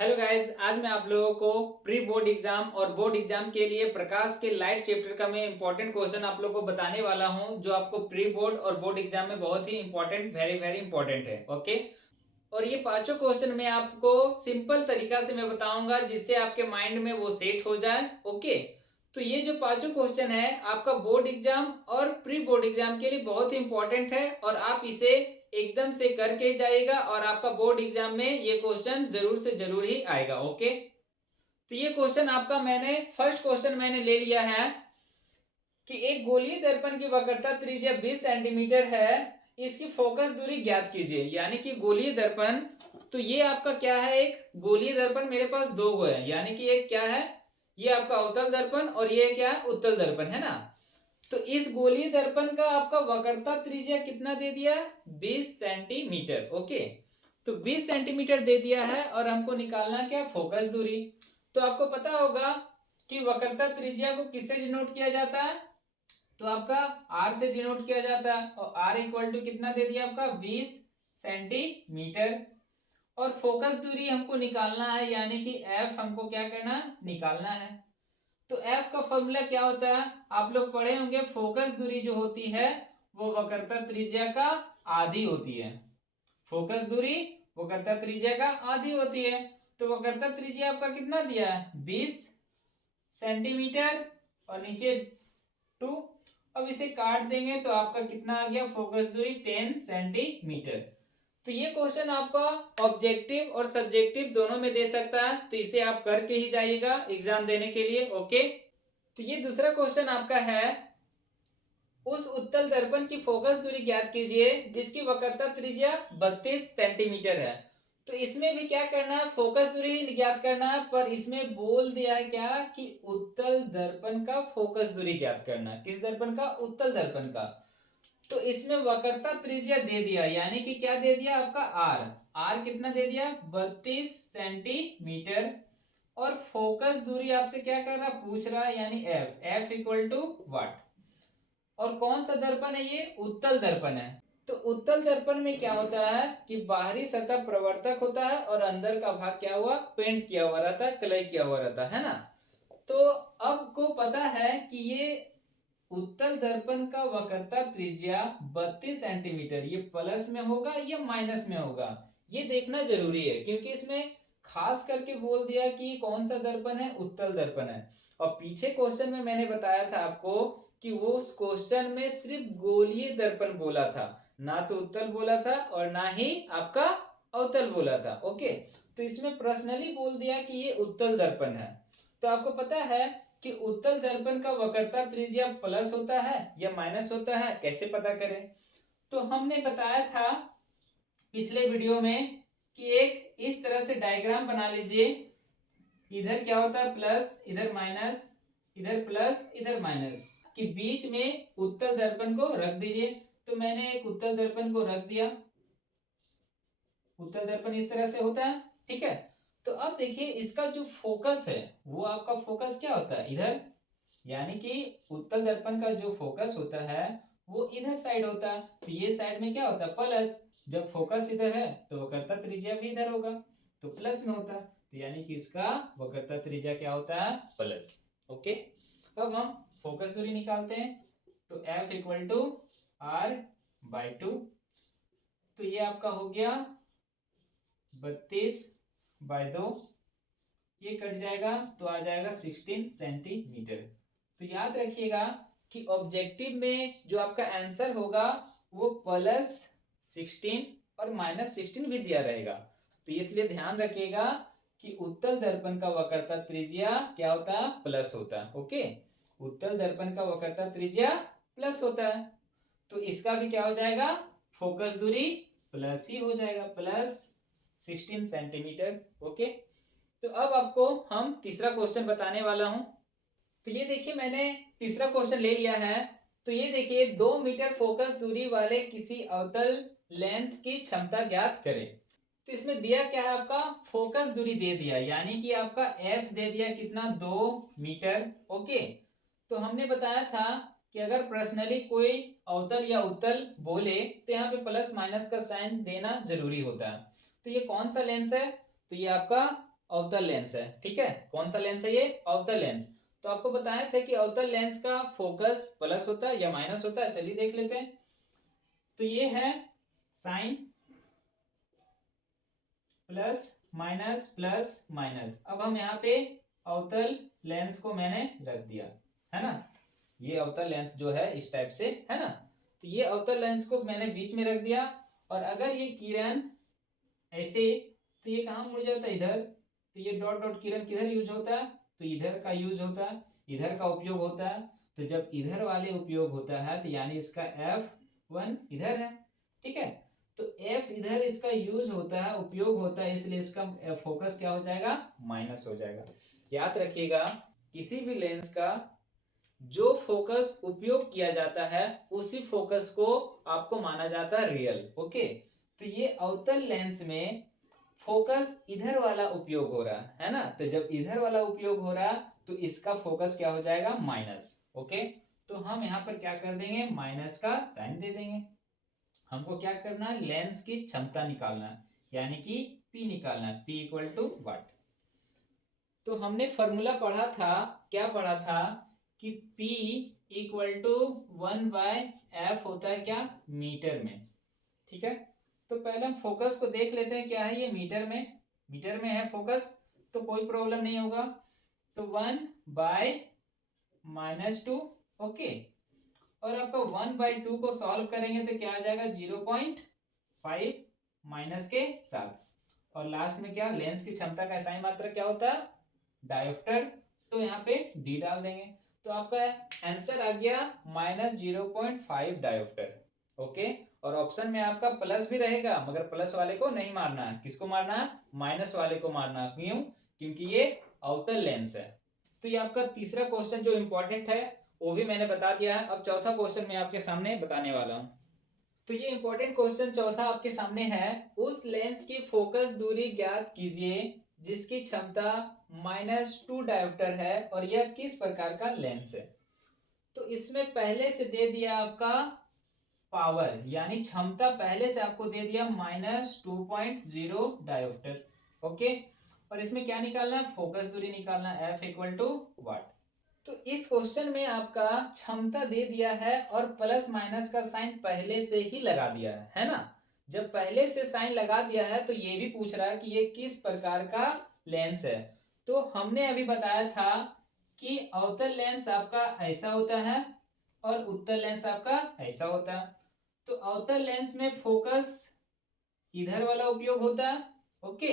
Hello guys, आज मैं आप लोगों को प्री बोर्ड एग्जाम और बोर्ड एग्जाम के लिए प्रकाश के लाइट चैप्टर का मैं इंपॉर्टेंट क्वेश्चन आप लोगों को बताने वाला हूं, जो आपको प्री बोर्ड और बोर्ड एग्जाम में बहुत ही इंपॉर्टेंट, वेरी वेरी इंपॉर्टेंट है। ओके। और ये पांचों क्वेश्चन मैं आपको सिंपल तरीका से मैं बताऊंगा, जिससे आपके माइंड में वो सेट हो जाए। ओके। तो ये जो पांचों क्वेश्चन है आपका बोर्ड एग्जाम और प्री बोर्ड एग्जाम के लिए बहुत ही इंपॉर्टेंट है, और आप इसे एकदम से करके जाइएगा और आपका बोर्ड एग्जाम में ये क्वेश्चन जरूर से जरूर ही आएगा। ओके। तो ये क्वेश्चन आपका मैंने फर्स्ट क्वेश्चन मैंने ले लिया है कि एक गोलीय दर्पण की वक्रता त्रिज्या 20 सेंटीमीटर है, इसकी फोकस दूरी ज्ञात कीजिए। यानी कि गोलीय दर्पण, तो ये आपका क्या है, एक गोलीय दर्पण मेरे पास दो गो है, यानी कि एक क्या है, ये आपका अवतल दर्पण और ये क्या है, उत्तल दर्पण है ना। तो इस गोलीय दर्पण का आपका वक्रता त्रिज्या कितना दे दिया, 20 सेंटीमीटर। ओके। तो 20 सेंटीमीटर दे दिया है और हमको निकालना क्या, फोकस दूरी। तो आपको पता होगा कि वक्रता त्रिज्या को किससे डिनोट किया जाता है, तो आपका r से डिनोट किया जाता है, और r इक्वल टू कितना दे दिया आपका, 20 सेंटीमीटर। और फोकस दूरी हमको निकालना है, यानी कि f हमको क्या करना, निकालना है। तो f का फॉर्मूला क्या होता है, आप लोग पढ़े होंगे, फोकस दूरी जो होती है वो वक्रता त्रिज्या का आधी होती है। फोकस दूरी वक्रता त्रिज्या का आधी होती है। तो वक्रता त्रिज्या आपका कितना दिया है, 20 सेंटीमीटर, और नीचे 2। अब इसे काट देंगे तो आपका कितना आ गया, फोकस दूरी 10 सेंटीमीटर। तो ये क्वेश्चन आपका ऑब्जेक्टिव और सब्जेक्टिव दोनों में दे सकता है, तो इसे आप करके ही जाइएगा एग्जाम देने के लिए। ओके। तो ये दूसरा क्वेश्चन आपका है, उस उत्तल दर्पण की फोकस दूरी ज्ञात कीजिए जिसकी वक्रता त्रिज्या 32 सेंटीमीटर है। तो इसमें भी क्या करना है, फोकस दूरी ज्ञात करना है, पर इसमें बोल दिया है क्या कि उत्तल दर्पण का फोकस दूरी ज्ञात करना है। किस दर्पण का, उत्तल दर्पण का। तो इसमें वक्रता त्रिज्या दे दिया, यानी कि क्या दे दिया आपका, आर। आर कितना दे दिया, 32 सेंटीमीटर। और फोकस दूरी आपसे क्या कर रहा, पूछ रहा है, यानी एफ। एफ इक्वल टू वाट। और कौन सा दर्पण है ये, उत्तल दर्पण है। तो उत्तल दर्पण में क्या होता है कि बाहरी सतह प्रवर्तक होता है और अंदर का भाग क्या हुआ, पेंट किया हुआ रहता है, कलई किया हुआ रहता है ना। तो अब को पता है कि ये उत्तल दर्पण का वक्रता त्रिज्या 32 सेंटीमीटर, ये प्लस में होगा या माइनस में होगा, ये देखना जरूरी है, क्योंकि इसमें खास करके बोल दिया कि कौन सा दर्पण है, उत्तल दर्पण है। और पीछे क्वेश्चन में मैंने बताया था आपको कि वो उस क्वेश्चन में सिर्फ गोलीय दर्पण बोला था, ना तो उत्तल बोला था और ना ही आपका अवतल बोला था। ओके। तो इसमें पर्सनली बोल दिया कि ये उत्तल दर्पण है। तो आपको पता है कि उत्तल दर्पण का वक्रता त्रिज्या प्लस होता है या माइनस होता है, कैसे पता करें। तो हमने बताया था पिछले वीडियो में कि एक इस तरह से डायग्राम बना लीजिए, इधर क्या होता है प्लस, इधर माइनस, इधर प्लस, इधर माइनस, कि बीच में उत्तल दर्पण को रख दीजिए। तो मैंने एक उत्तल दर्पण को रख दिया, उत्तल दर्पण इस तरह से होता है, ठीक है। तो अब देखिए इसका जो फोकस है, वो आपका फोकस क्या होता है, इधर। यानी कि उत्तल दर्पण का जो फोकस होता है वो इधर साइड होता है, तो ये साइड में क्या होता है, प्लस। जब फोकस इधर है तो वक्रता त्रिज्या भी इधर होगा, तो प्लस में होता है, तो यानी कि इसका वक्रता त्रिज्या क्या होता है, प्लस। ओके। अब हम फोकस दूरी निकालते हैं। तो F इक्वल टू R/2। तो ये आपका हो गया 32/2, ये कट जाएगा तो आ जाएगा 16 सेंटीमीटर। तो याद रखिएगा कि ऑब्जेक्टिव में जो आपका आंसर होगा वो +16 और -16 भी दिया रहेगा। तो इसलिए ध्यान रखिएगा कि उत्तल दर्पण का वक्रता त्रिज्या क्या होता है, प्लस होता है। ओके। उत्तल दर्पण का वक्रता त्रिज्या प्लस होता है, तो इसका भी क्या हो जाएगा, फोकस दूरी प्लस ही हो जाएगा, +16 सेंटीमीटर। ओके। तो अब आपको हम तीसरा क्वेश्चन बताने वाला हूं। तो ये देखिए मैंने तीसरा क्वेश्चन ले लिया है। तो ये देखिए 2 मीटर फोकस दूरी वाले किसी अवतल लेंस की क्षमता ज्ञात करें। तो इसमें दिया क्या है आपका, फोकस दूरी दे दिया, यानी कि आपका एफ दे दिया कितना, 2 मीटर। ओके। तो हमने बताया था कि अगर पर्सनली कोई अवतल या उत्तल बोले तो यहाँ पे प्लस माइनस का साइन देना जरूरी होता है। तो ये कौन सा लेंस है, तो ये आपका अवतल लेंस है, ठीक है। कौन सा लेंस है ये? अवतल लेंस। तो आपको बताया था कि अवतल लेंस का फोकस प्लस होता है या माइनस होता है, चलिए देख लेते हैं। तो ये है साइन प्लस प्लस माइनस। अब हम यहाँ पे अवतल लेंस को मैंने रख दिया, है ना। ये अवतल लेंस जो है इस टाइप से, है ना। तो ये अवतल लेंस को मैंने बीच में रख दिया, और अगर ये किरण ऐसे, तो ये कहाँ मुड़ जाता है? इधर। तो ये डॉट डॉट किरण किधर यूज होता है? तो इधर का यूज होता है, इधर का उपयोग होता है। तो जब इधर वाले उपयोग होता है तो यानी इसका F1 इधर है, ठीक है। तो F इधर इसका यूज होता है, उपयोग होता है, इसलिए इसका फोकस क्या हो जाएगा? माइनस हो जाएगा। याद रखिएगा, किसी भी लेंस का जो फोकस उपयोग किया जाता है उसी फोकस को आपको माना जाता है रियल, ओके। तो ये अवतल लेंस में फोकस इधर वाला उपयोग हो रहा है ना। तो जब इधर वाला उपयोग हो रहा तो इसका फोकस क्या हो जाएगा? Minus, okay. तो हम यहाँ पर क्या कर देंगे? माइनस का साइन दे देंगे। हमको क्या करना है? लेंस की क्षमता निकालना है, यानी कि P निकालना है, P इक्वल टू वाट। तो हमने फॉर्मूला पढ़ा था, क्या पढ़ा था कि P इक्वल टू 1/f होता है क्या? मीटर में, ठीक है। तो पहले हम फोकस को देख लेते हैं, क्या है ये? मीटर में है फोकस, तो कोई प्रॉब्लम नहीं होगा। तो 1/-2, ओके। और आपका 1/2 को सॉल्व करेंगे तो क्या आ जाएगा? 0.5 माइनस के साथ। और लास्ट में क्या? लेंस की क्षमता का SI मात्रा क्या होता है? डायोप्टर। तो यहाँ पे D डाल देंगे, तो आपका आंसर आ गया -0.5 डायोप्टर, ओके। और ऑप्शन में आपका प्लस भी रहेगा, मगर प्लस वाले को नहीं मारना है। किसको मारना है? माइनस वाले को मारना है। क्यों? क्योंकि ये अवतल लेंस है। तो ये आपका तीसरा क्वेश्चन जो इंपॉर्टेंट है वो भी मैंने बता दिया है। अब चौथा क्वेश्चन मैं आपके सामने बताने वाला हूँ। तो ये इंपॉर्टेंट क्वेश्चन चौथा आपके सामने है। उस लेंस की फोकस दूरी ज्ञात कीजिए जिसकी क्षमता -2 डायोप्टर है और यह किस प्रकार का लेंस है। तो इसमें पहले से दे दिया आपका पावर, यानी क्षमता पहले से आपको दे दिया -2.0 डायोप्टर, ओके। और इसमें क्या निकालना है? फोकस दूरी निकालना है, F इक्वल टू वाट। तो इस क्वेश्चन में आपका क्षमता दे दिया है और प्लस माइनस का साइन पहले से ही लगा दिया है ना। जब पहले से साइन लगा दिया है तो ये भी पूछ रहा है कि ये किस प्रकार का लेंस है। तो हमने अभी बताया था कि अवतल लेंस आपका ऐसा होता है और उत्तल लेंस आपका ऐसा होता है। तो अवतल लेंस में फोकस इधर वाला उपयोग होता है, ओके,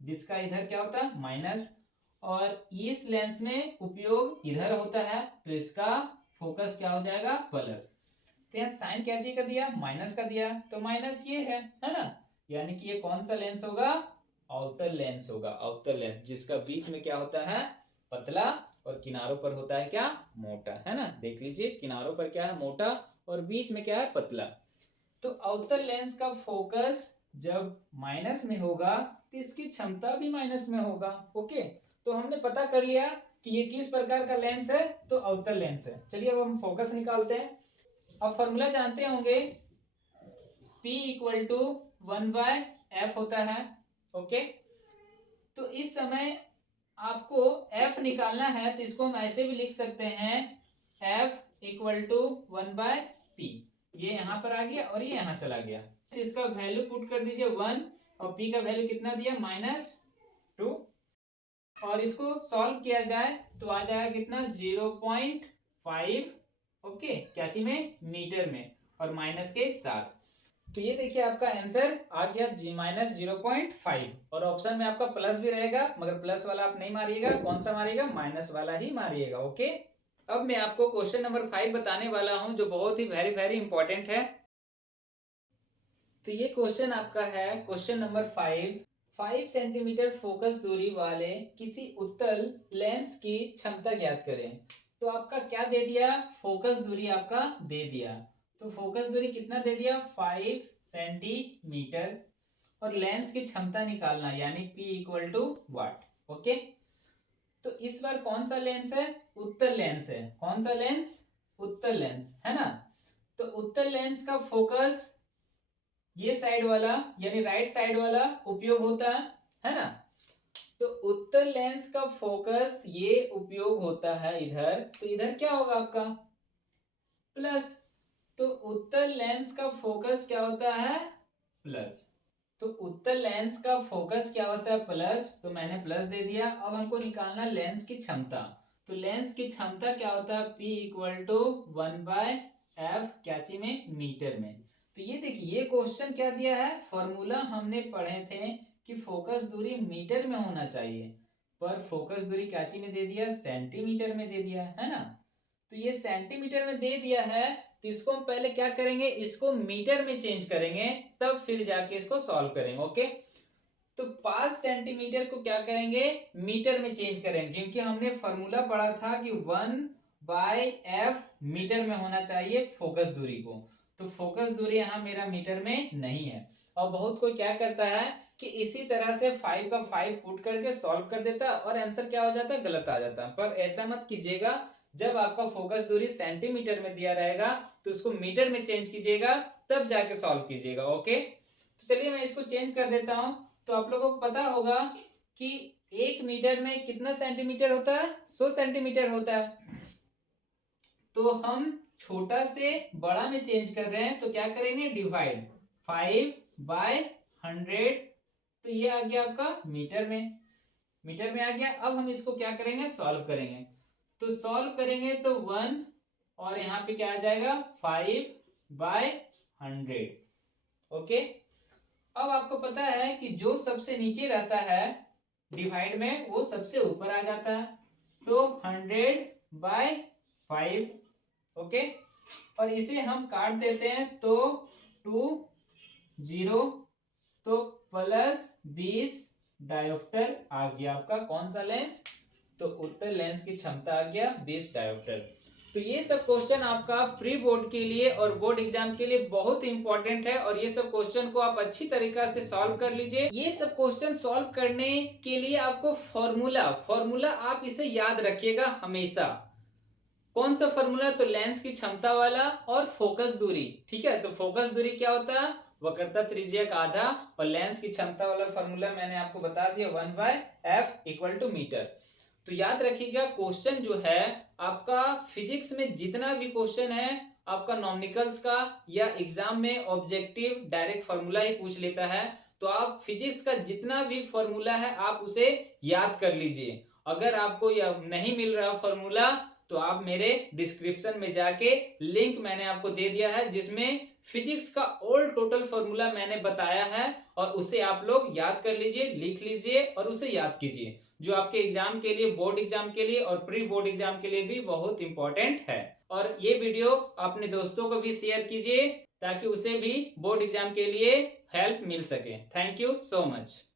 जिसका इधर क्या होता है? माइनस। और इस लेंस में उपयोग इधर होता है, तो इसका फोकस क्या हो जाएगा? प्लस। तो यहाँ साइन क्या चीज का दिया? माइनस का दिया, तो माइनस ये है ना। यानी कि ये कौन सा लेंस होगा? अवतल लेंस होगा। अवतल लेंस जिसका बीच में क्या होता है? पतला, और किनारों पर होता है क्या? मोटा, है ना। देख लीजिए, किनारों पर क्या है? मोटा, और बीच में क्या है? पतला। तो अवतल लेंस का फोकस जब माइनस में होगा तो इसकी क्षमता भी माइनस में होगा, ओके। तो हमने पता कर लिया कि ये किस प्रकार का लेंस है, तो अवतल लेंस है। चलिए अब हम फोकस निकालते हैं। अब फॉर्मूला जानते होंगे, P इक्वल टू 1/f होता है, ओके। तो इस समय आपको F निकालना है, तो इसको हम ऐसे भी लिख सकते हैं, F इक्वल टू 1/p। ये यहां पर आ गया और ये यहां चला गया, तो इसका वैल्यू पुट कर दीजिए 1, और p का वैल्यू कितना दिया? -2। और इसको सॉल्व किया जाए तो आ जाएगा कितना? 0.5, ओके, क्या में? मीटर में, और माइनस के साथ। तो ये देखिए आपका आंसर आ गया -0.5। और ऑप्शन में आपका प्लस भी रहेगा, मगर प्लस वाला आप नहीं मारिएगा। कौन सा मारिएगा? माइनस वाला ही मारिएगा, ओके। अब मैं आपको क्वेश्चन नंबर 5 बताने वाला हूं, जो बहुत ही वेरी वेरी इंपॉर्टेंट है। तो ये क्वेश्चन आपका है, क्वेश्चन नंबर 5। 5 सेंटीमीटर फोकस दूरी वाले किसी उत्तल लेंस की क्षमता ज्ञात करें। तो आपका क्या दे दिया? फोकस दूरी आपका दे दिया। तो फोकस दूरी कितना दे दिया? 5 सेंटीमीटर। और लेंस की क्षमता निकालना, यानी P equal to watt, okay. तो इस बार कौन सा लेंस है? उत्तल लेंस है। कौन सा लेंस? उत्तल लेंस, है ना। तो उत्तल लेंस का फोकस ये साइड वाला, यानी राइट साइड वाला उपयोग होता है ना। तो उत्तल लेंस का फोकस ये उपयोग होता है इधर, तो इधर क्या होगा आपका प्लस। तो उत्तल लेंस का फोकस क्या होता है प्लस। तो उत्तल लेंस का फोकस क्या होता है प्लस, तो मैंने प्लस दे दिया। अब हमको निकालना लेंस की क्षमता। तो लेंस की क्षमता क्या होता है P इक्वल टू 1/f कैची में मीटर में। तो ये देखिए ये क्वेश्चन क्या दिया है, फॉर्मूला हमने पढ़े थे कि फोकस दूरी मीटर में होना चाहिए, पर फोकस दूरी कैची में दे दिया सेंटीमीटर में दे दिया है ना। तो ये सेंटीमीटर में दे दिया है, तो इसको हम पहले क्या करेंगे, इसको मीटर में चेंज करेंगे, तब फिर जाके इसको सॉल्व करेंगे। ओके, तो 5 सेंटीमीटर को क्या करेंगे मीटर में चेंज करेंगे, क्योंकि हमने फॉर्मूला पढ़ा था कि 1/f मीटर में होना चाहिए फोकस दूरी को। तो फोकस दूरी यहाँ मेरा मीटर में नहीं है। और बहुत कोई क्या करता है कि इसी तरह से 5 का 5 पुट करके सॉल्व कर देता है और आंसर क्या हो जाता है गलत आ जाता है। पर ऐसा मत कीजिएगा, जब आपका फोकस दूरी सेंटीमीटर में दिया रहेगा तो उसको मीटर में चेंज कीजिएगा, तब जाके सॉल्व कीजिएगा। ओके, तो चलिए मैं इसको चेंज कर देता हूं। तो आप लोगों को पता होगा कि 1 मीटर में कितना सेंटीमीटर होता है, 100 सेंटीमीटर होता है। तो हम छोटा से बड़ा में चेंज कर रहे हैं, तो क्या करेंगे डिवाइड 5/100। तो ये आ गया आपका मीटर में, मीटर में आ गया। अब हम इसको क्या करेंगे सॉल्व करेंगे। तो सॉल्व करेंगे तो 1 और यहाँ पे क्या आ जाएगा 5/100। ओके, अब आपको पता है कि जो सबसे नीचे रहता है डिवाइड में वो सबसे ऊपर आ जाता है। तो 100/5। ओके, और इसे हम काट देते हैं तो 2 0, तो +20 डायोप्टर आ गया आपका कौन सा लेंस, तो उत्तल लेंस की क्षमता आ गया 20 डायोप्टर। तो ये सब क्वेश्चन आपका प्री बोर्ड के लिए और बोर्ड एग्जाम के लिए बहुत इंपॉर्टेंट है, और ये सब क्वेश्चन को आप अच्छी तरीका से सॉल्व कर लीजिए। ये सब क्वेश्चन सॉल्व करने के लिए आपको फॉर्मूला आप इसे याद रखिएगा हमेशा। कौन सा फॉर्मूला, तो लेंस की क्षमता वाला और फोकस दूरी। ठीक है, तो फोकस दूरी क्या होता है वक्रता त्रिज्या का आधा, और लेंस की क्षमता वाला फॉर्मूला मैंने आपको बता दिया 1/f इक्वल टू मीटर। तो याद रखिएगा क्वेश्चन जो है आपका फिजिक्स में जितना भी क्वेश्चन है आपका नॉमिकल्स का या एग्जाम में ऑब्जेक्टिव डायरेक्ट फॉर्मूला ही पूछ लेता है। तो आप फिजिक्स का जितना भी फॉर्मूला है आप उसे याद कर लीजिए। अगर आपको यह नहीं मिल रहा फॉर्मूला तो आप मेरे डिस्क्रिप्शन में जाके लिंक मैंने आपको दे दिया है, जिसमें फिजिक्स का ऑल टोटल फॉर्मूला मैंने बताया है, और उसे आप लोग याद कर लीजिए, लिख लीजिए और उसे याद कीजिए, जो आपके एग्जाम के लिए, बोर्ड एग्जाम के लिए और प्री बोर्ड एग्जाम के लिए भी बहुत इंपॉर्टेंट है। और ये वीडियो अपने दोस्तों को भी शेयर कीजिए ताकि उसे भी बोर्ड एग्जाम के लिए हेल्प मिल सके। Thank you so much.